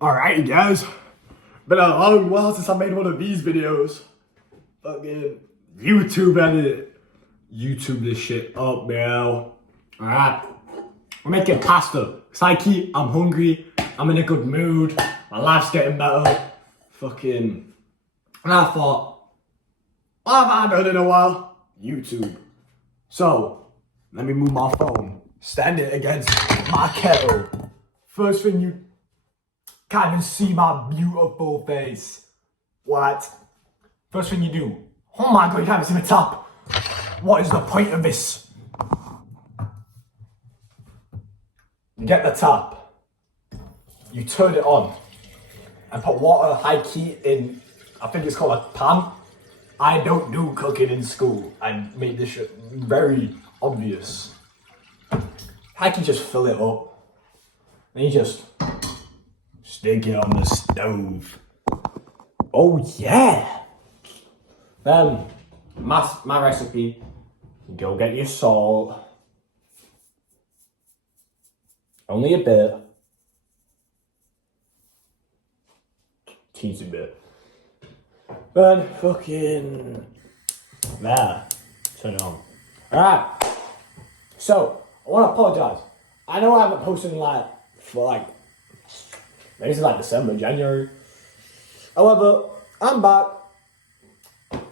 Alright guys, been a long while since I made one of these videos. Fucking YouTube edit. YouTube this shit up now. Alright, we're making pasta. Psyche, I'm hungry, I'm in a good mood, my life's getting better. Fucking, and I thought, what have I done in a while? YouTube. So, let me move my phone, stand it against my kettle. First thing you can't even see my beautiful face. What? First thing you do. Oh my god, you can't even see the top. What is the point of this? You get the top. You turn it on. And put water high key in, I think it's called a pan. I don't do cooking in school. I made this shit very obvious. I can just fill it up. And you just stick it on the stove. Oh yeah. Then my recipe. Go get your salt. Only a bit. Teensy bit. Then fucking there. Turn it on. Alright. So I wanna apologize. I know I haven't posted in maybe since December, January. However, I'm back.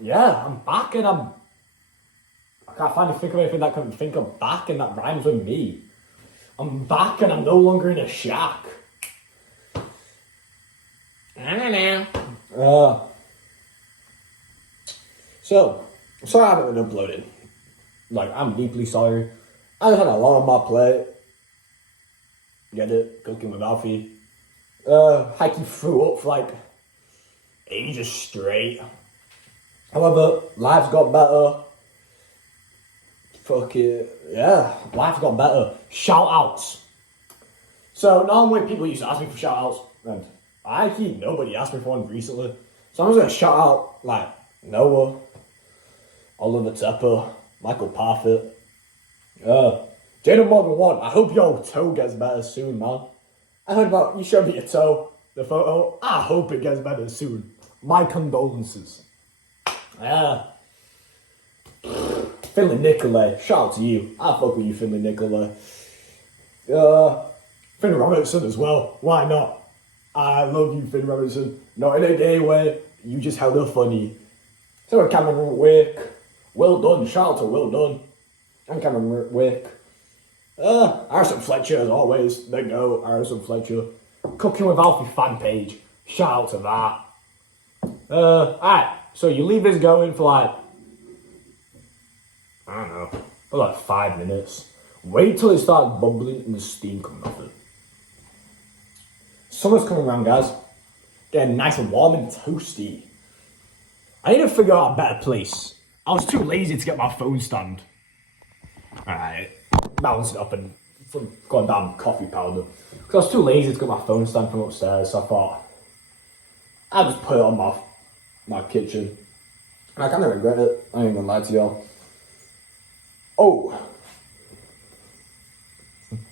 Yeah, I'm back and I can't find think of anything that can think of back and that rhymes with me. I'm back and I'm no longer in a shack. I don't know. So, I'm sorry I haven't been uploading. I'm deeply sorry. I just had a lot on my plate. Get it? Cooking with Alfie. Heike threw up for ages straight. However, life's got better. Fuck it. Yeah, life's got better. Shout outs. So normally people used to ask me for shout outs, and nobody asked me for one recently. So I'm just gonna shout out Noah, Oliver Tepper, Michael Parfit, Jada Morgan 1. I hope your toe gets better soon, man. I heard about you showed me your toe, the photo. I hope it gets better soon. My condolences. Yeah. Finley Nicolay, shout out to you. I fuck with you, Finley Nicolay. Finn Robertson as well. Why not? I love you, Finn Robertson. Not in a gay way. You just hella funny. So Cameron Wick. Well done. Shout out to Well Done. And Cameron Wick. Harrison Fletcher as always. There you go, Harrison Fletcher. Cooking with Alfie fan page. Shout out to that. Alright. So you leave this going for I don't know, for 5 minutes. Wait till it starts bubbling and the steam coming off it. Summer's coming around, guys. Getting nice and warm and toasty. I need to figure out a better place. I was too lazy to get my phone stand. Alright, balance it up and going down coffee powder. Because I was too lazy to get my phone stand from upstairs, so I thought I'll just put it on my kitchen. And I kind of regret it. I ain't gonna lie to y'all. Oh.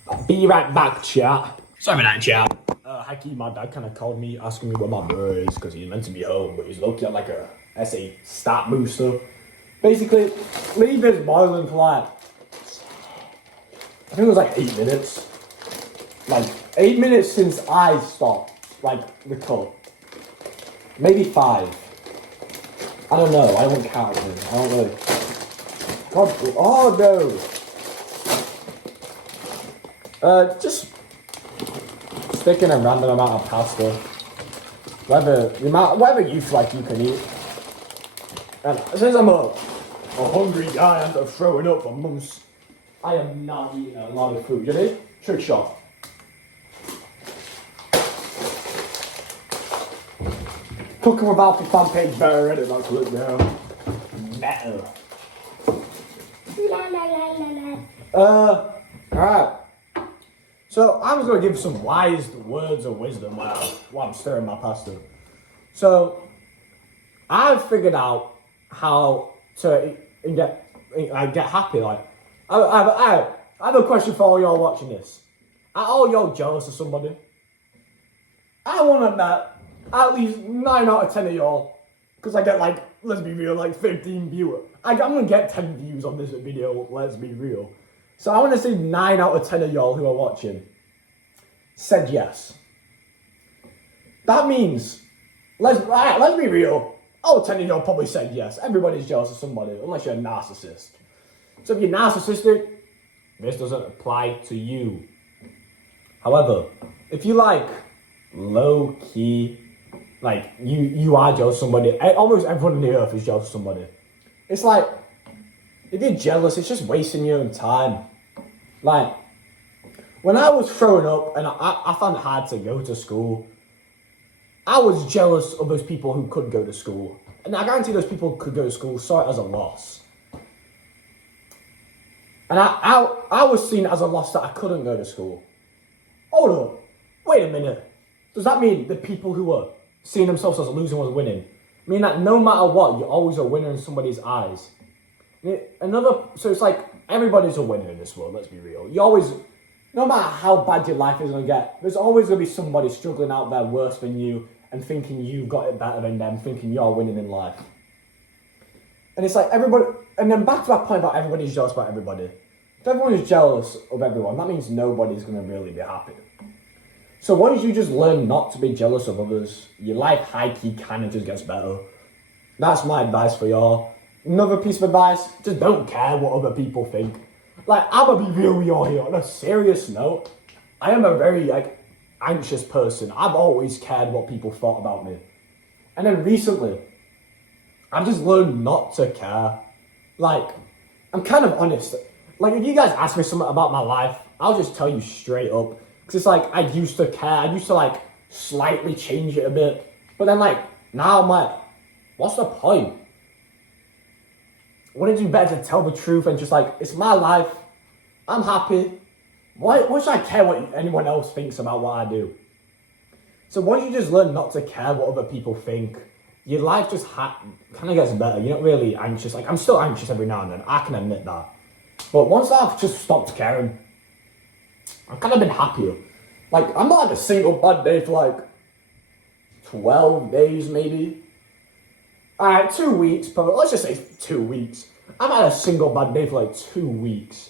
I'll be right back, chat. Sorry about that, chat. Hikey, my dad kind of called me, asking me where my brother is, because he's meant to be home, but he's looking at a essay stat booster. Basically, leave this boiling for I think it was 8 minutes. 8 minutes since I stopped, the cut. Maybe 5. I don't know, I don't count them. I don't really. God, oh no. Just sticking a random amount of pasta. Whatever you feel like you can eat. And since I'm a hungry guy and I'm throwing up for months, I am not eating a lot of food. You know? Trick shot. Cooking with Alfie fan page better, edit that clip now. Better. Alright. So I was gonna give some wise words of wisdom while I'm stirring my pasta. So I've figured out how to get happy. I have a question for all y'all watching this. Are all y'all jealous of somebody? I want to met at least 9 out of 10 of y'all, because I get like, let's be real, like 15 viewers. I'm gonna get 10 views on this video, let's be real. So I want to say 9 out of 10 of y'all who are watching said yes. That means, let's be real, all 10 of y'all probably said yes. Everybody's jealous of somebody, unless you're a narcissist. So if you're narcissistic, this doesn't apply to you. However, if you like low key, like you are jealous of somebody, almost everyone on the earth is jealous of somebody. It's like, if you're jealous, it's just wasting your own time. Like, when I was growing up and I found it hard to go to school, I was jealous of those people who could go to school. And I guarantee those people who could go to school saw it as a loss. And I was seen as a loss that I couldn't go to school. Hold up, wait a minute. Does that mean the people who were seeing themselves as losing was winning? I mean that no matter what, you're always a winner in somebody's eyes. So it's like, everybody's a winner in this world, let's be real. You always, no matter how bad your life is going to get, there's always going to be somebody struggling out there worse than you and thinking you've got it better than them, thinking you're winning in life. And it's like everybody, and then back to that point about everybody's jealous about everybody. If everyone is jealous of everyone, that means nobody's going to really be happy. So once you just learn not to be jealous of others, your life high-key kind of just gets better. That's my advice for y'all. Another piece of advice, just don't care what other people think. Like, I'm gonna be real with y'all here. On a serious note, I am a very, anxious person. I've always cared what people thought about me. And then recently, I've just learned not to care. Like, I'm kind of honest. Like, if you guys ask me something about my life, I'll just tell you straight up. Because it's like, I used to care. I used to, slightly change it a bit. But then, now I'm like, what's the point? Wouldn't it be better to tell the truth and just it's my life, I'm happy. Why should I care what anyone else thinks about what I do? So once you just learn not to care what other people think, your life just kind of gets better. You're not really anxious. I'm still anxious every now and then, I can admit that. But once I've just stopped caring, I've kind of been happier. I'm not had a single bad day for 12 days maybe. 2 weeks, but let's just say 2 weeks. I've had a single bad day for 2 weeks.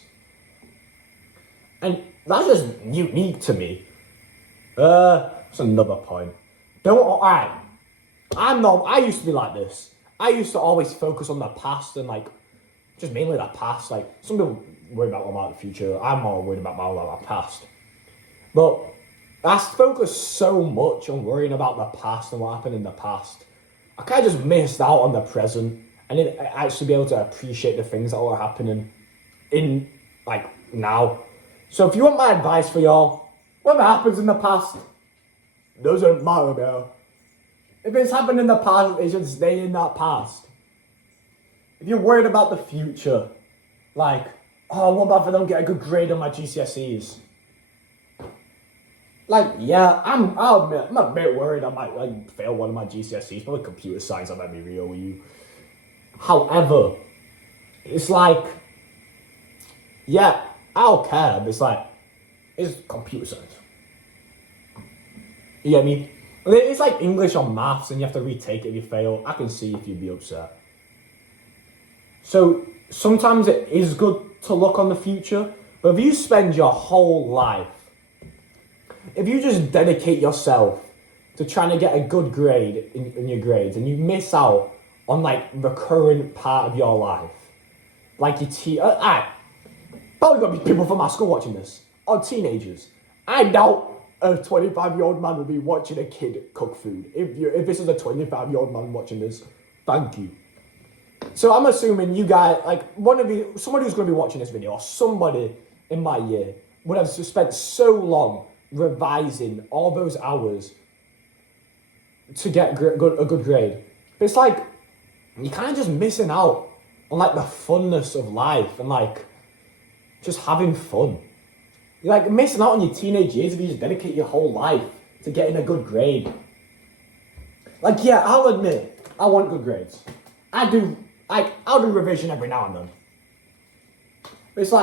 And that's just unique to me. That's another point. I used to be like this. I used to always focus on the past and just mainly the past. Some people worry about the future. I'm more worried about my past. But I focus so much on worrying about the past and what happened in the past. I kind of just missed out on the present and then actually be able to appreciate the things that are happening in now. So if you want my advice for y'all, whatever happens in the past doesn't matter now. If it's happened in the past, it should stay in that past. If you're worried about the future, what about if I don't get a good grade on my GCSEs? I'll admit, I'm a bit worried I might fail one of my GCSEs, probably computer science, I might be real with you. However, it's I'll care, but it's computer science. You get me? It's like English or maths and you have to retake it if you fail. I can see if you'd be upset. So sometimes it is good to look on the future, but if you spend your whole life, if you just dedicate yourself to trying to get a good grade in your grades and you miss out on the current part of your life, probably gonna be people from my school watching this, or teenagers. I doubt a 25-year-old man will be watching a kid cook food. If this is a 25-year-old man watching this, thank you. So I'm assuming you guys, somebody who's gonna be watching this video, or somebody in my year, would have spent so long revising all those hours to get a good grade. But it's you're kind of just missing out on the funness of life and just having fun. You're missing out on your teenage years if you just dedicate your whole life to getting a good grade. I'll admit, I want good grades. I do, I'll do revision every now and then. But it's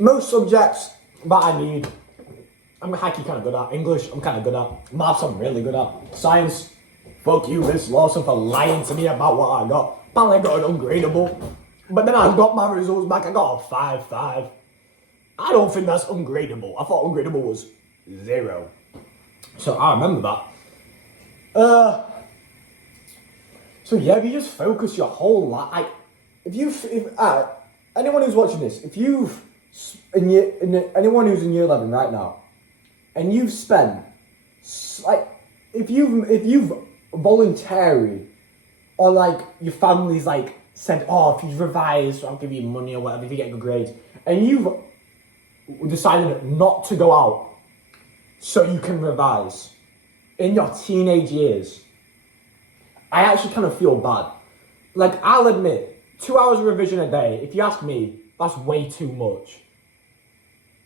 most subjects that I need, I'm high-key kind of good at. English, I'm kind of good at. Maths, I'm really good at. Science, fuck you, Miss Lawson, for lying to me about what I got. Apparently I got an ungradable. But then I got my results back, I got a 5.5. I don't think that's ungradable. I thought ungradable was 0. So I remember that. So yeah, if you just focus your whole life, anyone who's watching this, anyone who's in year 11 right now, and you've spent, if you've voluntarily, or like your family's like said, oh, if you revise, I'll give you money or whatever if you get good grades, and you've decided not to go out so you can revise in your teenage years, I actually kind of feel bad. Like, I'll admit, 2 hours of revision a day, if you ask me, that's way too much.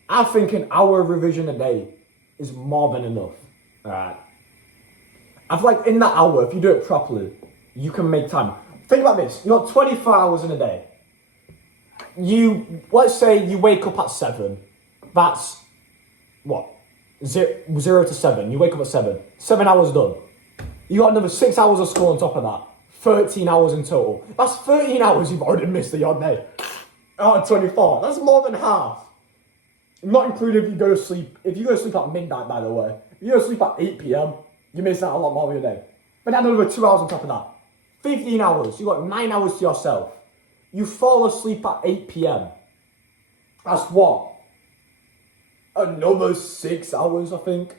I think an hour of revision a day is more than enough. Alright. I feel like in that hour, if you do it properly, you can make time. Think about this. You got 24 hours in a day. Let's say you wake up at 7. That's, what? 0 to 7. You wake up at 7. 7 hours done. You got another 6 hours of school on top of that. 13 hours in total. That's 13 hours you've already missed of your day. Out of 24. That's more than half. Not including if you go to sleep. If you go to sleep at midnight, by the way. If you go to sleep at 8 p.m, you miss out a lot more of your day. But then another 2 hours on top of that. 15 hours. You got 9 hours to yourself. You fall asleep at 8 p.m. That's what? Another 6 hours, I think.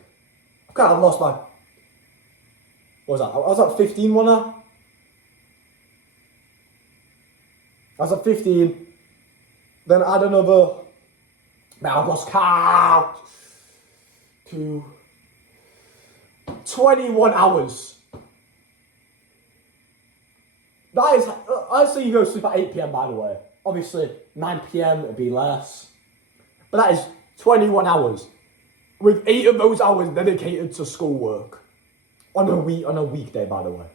I kind of lost my... What was that? I was at 15, wasn't I? I was at 15. Then I had another... Now I've lost count. 21 hours. That is... Let's say you go to sleep at 8 p.m, by the way. Obviously, 9 p.m, it'd be less. But that is 21 hours. With 8 of those hours dedicated to schoolwork. On a weekday, by the way.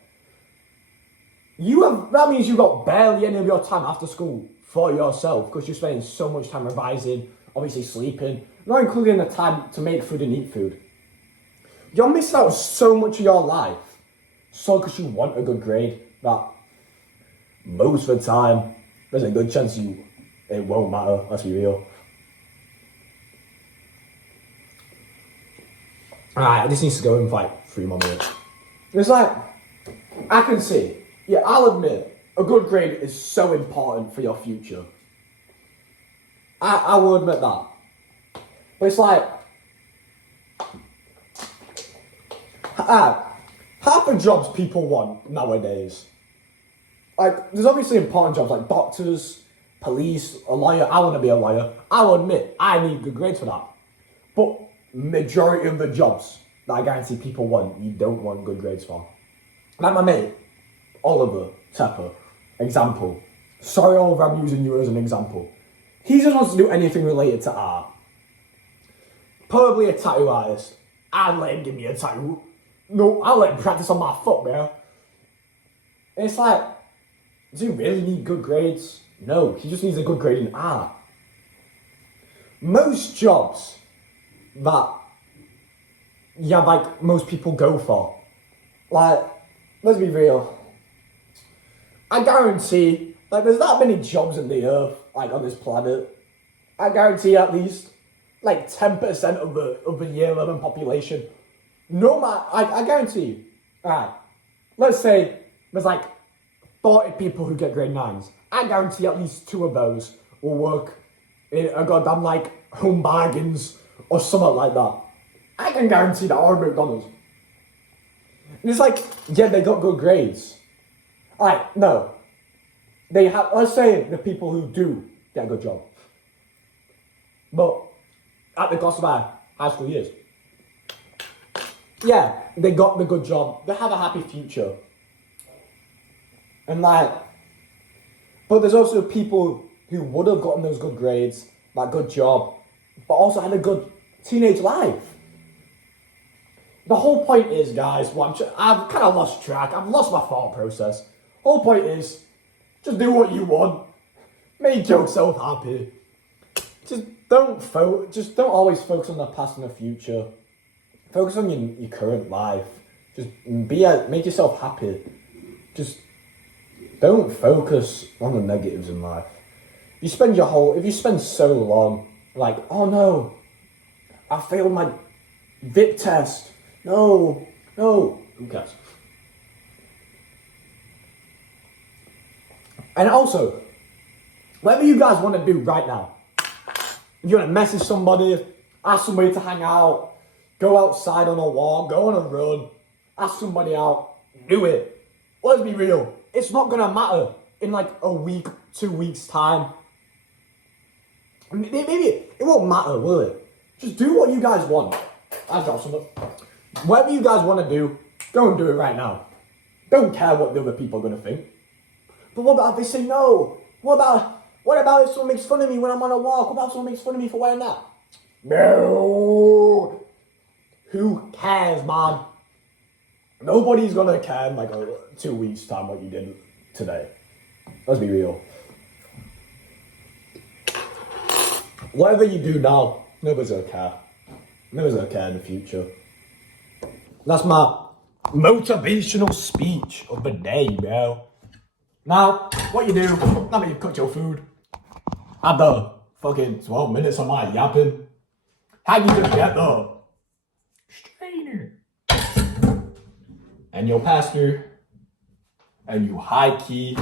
That means you got barely any of your time after school for yourself because you're spending so much time revising, obviously sleeping, not including the time to make food and eat food. You're missing out on so much of your life. So because you want a good grade that most of the time there's a good chance it won't matter, let's be real. Alright, this needs to go in for like 3 more minutes. It's like, I can see, yeah, I'll admit, a good grade is so important for your future. I will admit that. But it's like, half the jobs people want nowadays, like, there's obviously important jobs like doctors, police, a lawyer. I want to be a lawyer. I'll admit, I need good grades for that. But majority of the jobs that I guarantee people want, you don't want good grades for. Like my mate, Oliver Tepper, example. Sorry, Oliver, I'm using you as an example. He just wants to do anything related to art. Probably a tattoo artist. I'd let him give me a tattoo. No, I'll let him practice on my foot, man. And it's like, does he really need good grades? No, he just needs a good grade in art. Most jobs that most people go for, like, let's be real, I guarantee, like, there's that many jobs in the earth, like, on this planet. I guarantee at least, like, 10% of the year 11 population, no matter, I guarantee, alright, let's say there's, like, 40 people who get grade 9s. I guarantee at least 2 of those will work in a goddamn, like, Home Bargains or something like that. I can guarantee that, or McDonald's. And it's like, yeah, they got good grades. Alright, no. They have, let's say the people who do get a good job. But at the cost of our high school years. Yeah, they got the good job. They have a happy future. And like, but there's also people who would have gotten those good grades, that good job, but also had a good teenage life. The whole point is, guys, I've kind of lost track. I've lost my thought process. Whole point is, just do what you want. Make yourself happy. Just just don't always focus on the past and the future. Focus on your current life. Just make yourself happy. Just don't focus on the negatives in life. If you spend so long, like, oh no, I failed my VIP test. No, who cares? And also, whatever you guys want to do right now, if you want to message somebody, ask somebody to hang out, go outside on a walk, go on a run, ask somebody out, do it. Let's be real. It's not going to matter in like a week, 2 weeks time. Maybe it won't matter, will it? Just do what you guys want. I've got something. Whatever you guys want to do, go and do it right now. Don't care what the other people are going to think. But what about if they say no? What about if someone makes fun of me when I'm on a walk? What about if someone makes fun of me for wearing that? No. Who cares, man? Nobody's gonna care in like 2 weeks' time what you did today. Let's be real. Whatever you do now, nobody's gonna care. Nobody's gonna care in the future. That's my motivational speech of the day, bro. Now, what you do, now that you've cooked your food, after fucking 12 minutes of my yapping, how you just get the strainer and your pastor, and you high key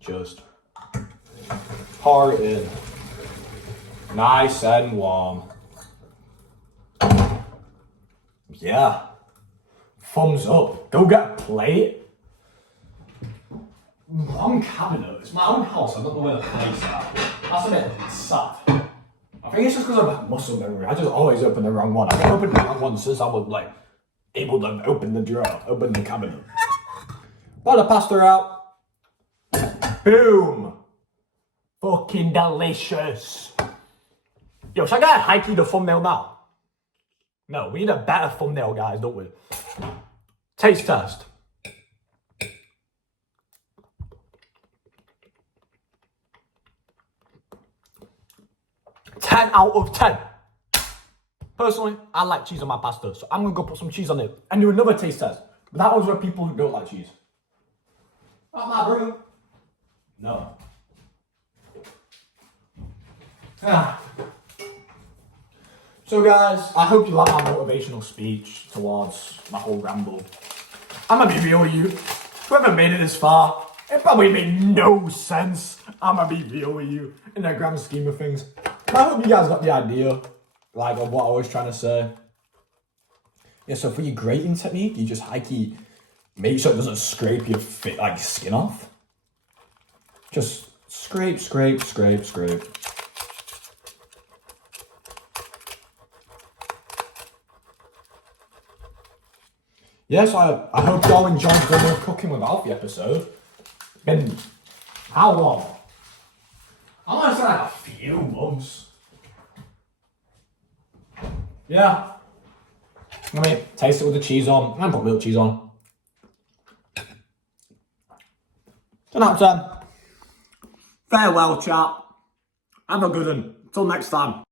just pour in, nice and warm. Yeah, thumbs up. Go get a plate. Wrong cabinet. It's my own house. I don't know where the plate's at. That's a bit sad. I think it's just because of muscle memory. I just always open the wrong one. I've been opening the wrong one since I was like able to open the drawer, open the cabinet. Got the pasta out. Boom. Fucking delicious. Yo, should I get a high key the thumbnail now? No, we need a better thumbnail, guys, don't we? Taste test. 10 out of 10. Personally, I like cheese on my pasta, so I'm gonna go put some cheese on it and do another taste test. But that one's for people who don't like cheese. Not my bro. No. So guys, I hope you like my motivational speech towards my whole ramble. I'm gonna be real with you. Whoever made it this far, it probably made no sense. I'm gonna be real with you in the grand scheme of things. But I hope you guys got the idea, like, of what I was trying to say. Yeah, so for your grating technique, you just high-key make sure it doesn't scrape your skin off. Just scrape, scrape, scrape, scrape. Yes, I hope y'all enjoyed the Cooking with Alfie episode. It's been how long? I want to say like a few months. Yeah. Let me taste it with the cheese on. I'm gonna put milk cheese on. 10 out of 10. Farewell, chat. Have a good one. Till next time.